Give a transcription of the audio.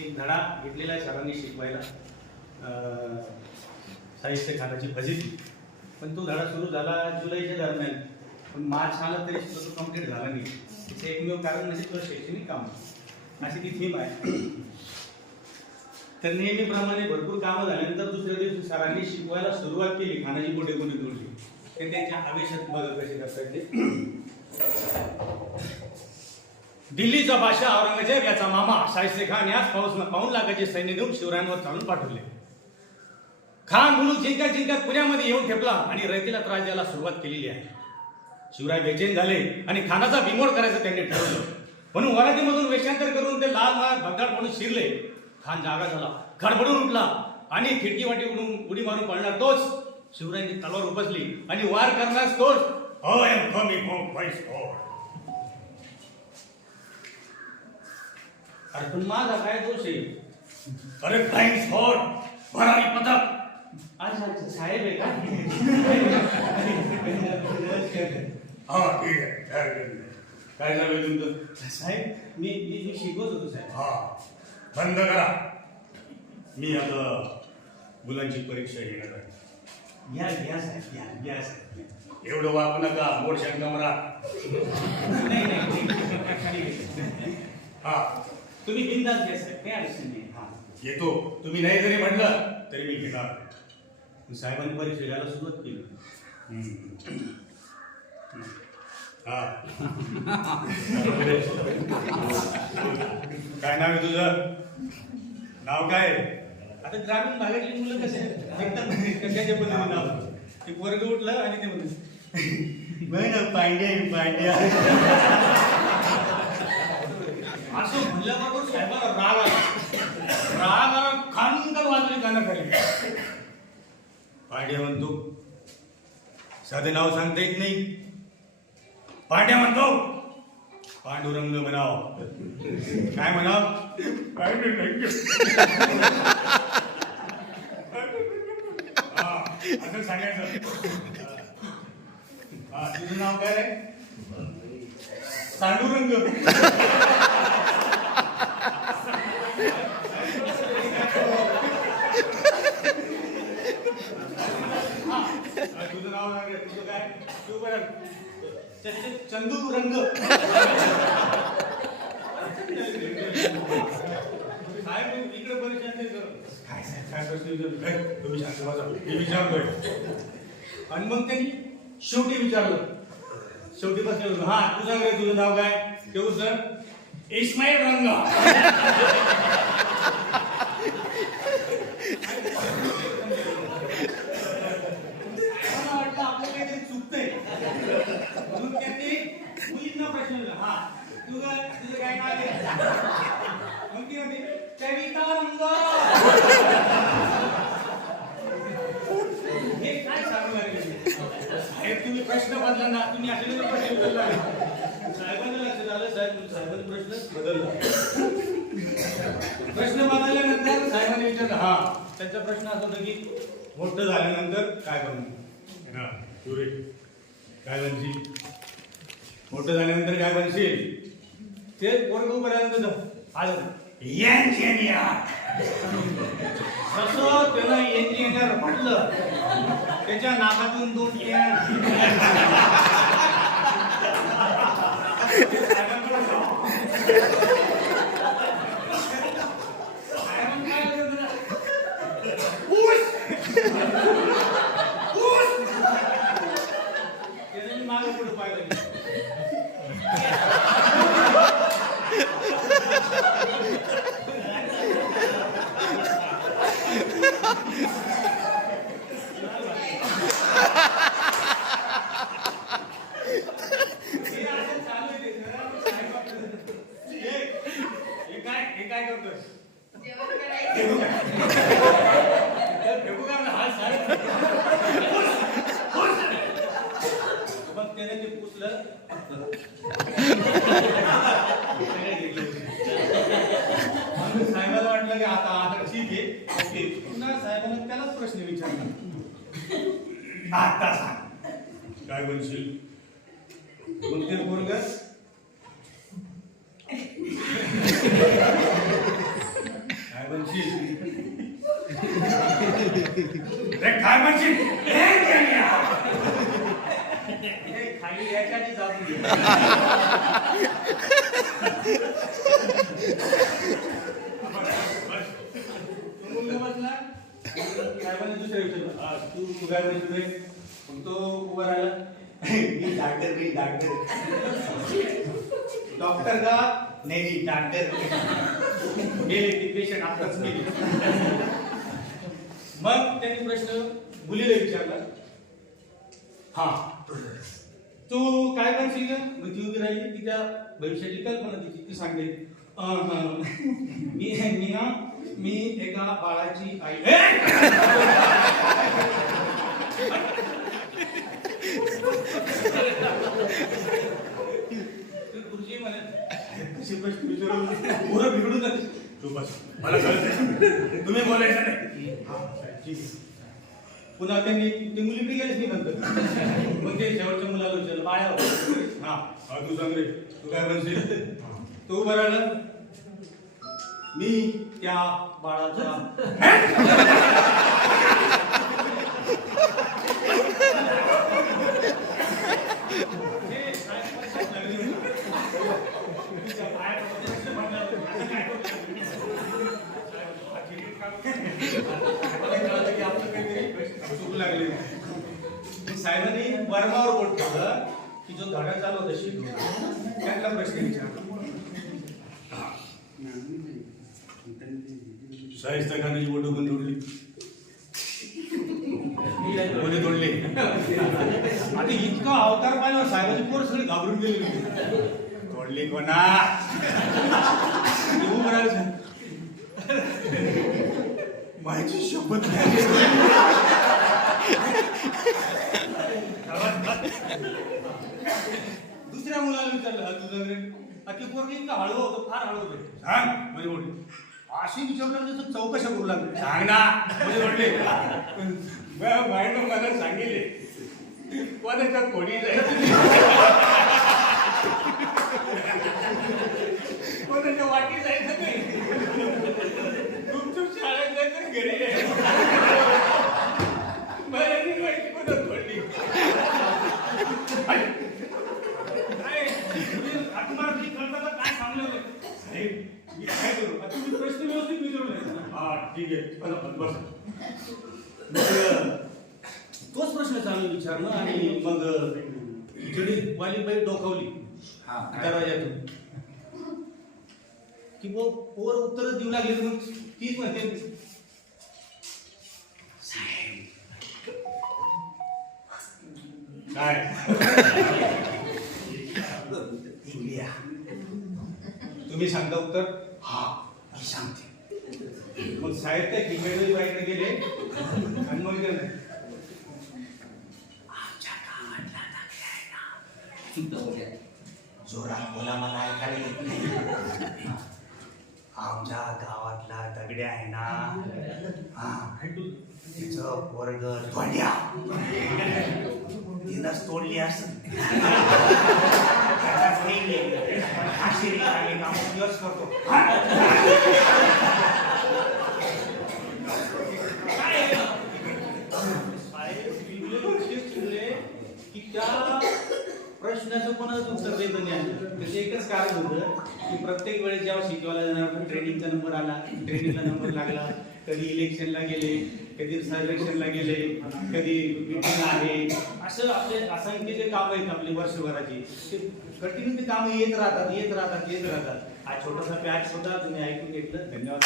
एक धडा घेतलेला आहे सरांनी शिकवायला. साहित्य खानाची फजिती. पण तो धडा सुरू झाला जुलैच्या दरम्यान. पण मार्च आला तरी सुद्धा तो कंप्लीट झाला नाही. त्याचं एकमेव कारण म्हणजे तो शैक्षणिक काम. अशी ती थीम आहे. तर नेहमीप्रमाणे भरपूर कामं झाल्यानंतर दुसऱ्या दिवशी सरांनी शिकवायला सुरुवात केली. खानाची मोठे कोणी तोडली. ते त्यांच्या आवेशात बदल कसे करता येते दिल्लीचा बादशाह औरंगजेब याचा मामा शाहिस्ते खान याच पाऊस पाऊन लाखाचे सैन्य देऊन शिवरायांवर चालून पाठवले. खान म्हणून जिंकत जिंकत पुण्यामध्ये येऊन ठेपला आणि रयतेला त्रास द्यायला सुरुवात केलेली आहे. शिवराय बेचैन झाले आणि खानाचा बिमोड करायचं त्यांनी ठरवलं. म्हणून वराठीमधून वेषांतर करून ते लाल महाल भगदाड म्हणून शिरले. खान जागा झाला खडबडून उठला आणि खिडकी वाटी उडून उडी मारून पडणार तोच. शिवरायांनी तलवार उपसली आणि वार करणार तोच. अरे पण माझा काय दोष आहे? अरे फ्लाइंग स्वॉर्ड भरारी पथक अच्छा अच्छा साहेब आहे का? हा ठीक आहे. काय नाही. काय झालं तुमचं? साहेब मी मी मी शिकवत होतो साहेब. हा. बंद करा. मी आता मुलांची परीक्षा घेणार आहे. या या साहेब या या साहेब एवढं वागू नका मोड शंका मरा. नाही नाही ठीक आहे. हा. तुम्ही बिंदास घ्या साहेब काही अडचण नाही. हा. येतो. तुम्ही नाही जरी म्हटलं तरी मी घेणार. साहेबांनी परीक्षा घ्यायला सुरुवात केली. हम्म. हा. काय नाव आहे तुझं? नाव काय आता ग्रामीण भागातली मुलं कसे एकदम कशाच्या पद्धतीने नाव. ते वर्ग उठलं आणि ते म्हणलं नाही ना पांड्या आहे, पांड्या. असं म्हणल्याबरोबर साहेबाला राग आला. राग आला खानकर वाजले काना खाली. पांड्या म्हणतो साधे नाव सांगता येत नाही. पांड्या म्हणतो पांडुरंग म्हणाव. काय म्हणाव? काय असं सांगायचं. तुझं नाव काय पांडुरंग तुझं नाव काय तुझं काय? तू बरं. चंदू रंग. साहेब इकडे परीक्षा काय साहेब, तुम्ही शांत मी विचारतोय. आणि मग त्यांनी शेवटी विचारलं. शेवटी बसले हा तू सांग तुझं नाव काय? केवू सर इस्माईल रंग मला वाटलं आपलं काहीतरी चुकतंय म्हणून त्यांनी मुलींना प्रश्न विचारला. हा तुझं तुझं काय नाव आहे? मग ती म्हणते कविता रंग. हे काय सांगू लागले साहेब तुम्ही प्रश्न बदला ना तुम्ही असे प्रश्न बदला. साहेबांना लक्षात आलं साहेब तुमचा साहेबांनी प्रश्न बदलला. प्रश्न बदलल्यानंतर साहेबांनी विचारलं हा त्यांचा प्रश्न असा होता की मोठं झाल्यानंतर काय बनू ना काय बनशील? मोठं झाल्यानंतर काय बनशील? ते वर्ग उभं आलं इंजिनियर जसं त्याला इंजिनियर म्हटलं. त्याच्या नाकातून दोन कॅन मागे पुढे पाहिलं हे असं चालू आहे ते. हे हे काय हे काय करतोय जेवण करायचं फेकू का म्हणलं, हात साहेब. मग त्याने ते पुसलं मग साहेबाला वाटलं की आता आता ठीक आहे. ओके. पुन्हा साहेबांना त्यालाच प्रश्न विचारला आता सांग. काय म्हणशील? मग ते तू काय दुसऱ्या तू मग तो उभा राहिला मी डॉक्टर मी डॉक्टर डॉक्टर का नाही नाही डॉक्टर मेले ती पेशंट आताच मेली मग त्यांनी प्रश्न मुलीला विचारला. हा. तू काय करशील ग? मग ती उभी राहिली तिच्या भविष्याची कल्पना तिची ती सांगते मी मी ना मी एका बाळाची आई. खुर्ची कशी प्रश्न विचारून बिघडून जाते तू बस. मला तुम्ही बोलायचं नाही. पुन्हा त्यांनी ती मुली बी गेलीच नाही नंतर. मग ते शेवटच्या मुलाला विचारलं बाळा हा हा तू सांग रे तू काय म्हणशील? तू उभं राहिलं मी त्या बाळाचा धडा चालू होता शिकलो त्यांना प्रश्न विचारला शाहिस्ता खानाची पण बोटे तोडले? आता इतका अवतार पाहिला साहेबांची पोर सगळी घाबरून गेली तोडली कोणा? तू म्हणाल माझी शपथ दुसऱ्या मुलाला विचारलं "हा, तुझं रे अति पोरगी इतका हळू होतो फार हळू होते. सांग म्हणजे बोलली अशी विचारलं जसं चौकशा करू लागले. सांग ना म्हणजे बोलले बायनं मला सांगितले कोणाच्या कोणी जायचं कोणाच्या वाटी जायचं नाही. तुमच्या शाळेत जायचं घरी यायचं मला ती माहिती कोणा थोडली काय तुम्ही आत्महत्या करता तर काय सांगलं नाही? साहेब, मी काय करू आता तुम्ही प्रश्न व्यवस्थित विचारले हा ठीक आहे बसा, बसा. मग, तोच प्रश्न चालू विचारणं आणि मग जडी वालीबाई डोकावली दरवाजातून की वो पोर उत्तर देऊ लागले मग तीच म्हणते. काय? तुम्ही सांगता उत्तर. हा साहेब त्या किल्मेडे बाईकडे गेले आणि मग गेले आमच्या गावातला दगड आहे ना. जोरात बोला मला ऐकायला येत नाही. आमच्या गावातला दगड्या आहे ना. हा. तिचं पोरग तोंड्या. तिनंच तोडली असं अशी रिकामी कामं दिवस करतो साहेब विवेक विशेष शिकले की त्या प्रश्नाचं कोणाच उत्तर देत नाही आलं त्याचं एकच कारण होतं की प्रत्येक वेळेस जेव्हा शिकवायला जाणार आपण ट्रेनिंगचा नंबर आला ट्रेनिंगला नंबर लागला कधी इलेक्शनला गेले कधी सर्वेक्षणला गेले कधी मिटिंग आहे असं आपले असंख्य जे काम आहेत आपली वर्षभराची ते कंटिन्यू ते कामं येत राहतात येत राहतात येत राहतात. हा छोटासा पॅच होता तुम्ही ऐकून घेतलं. धन्यवाद.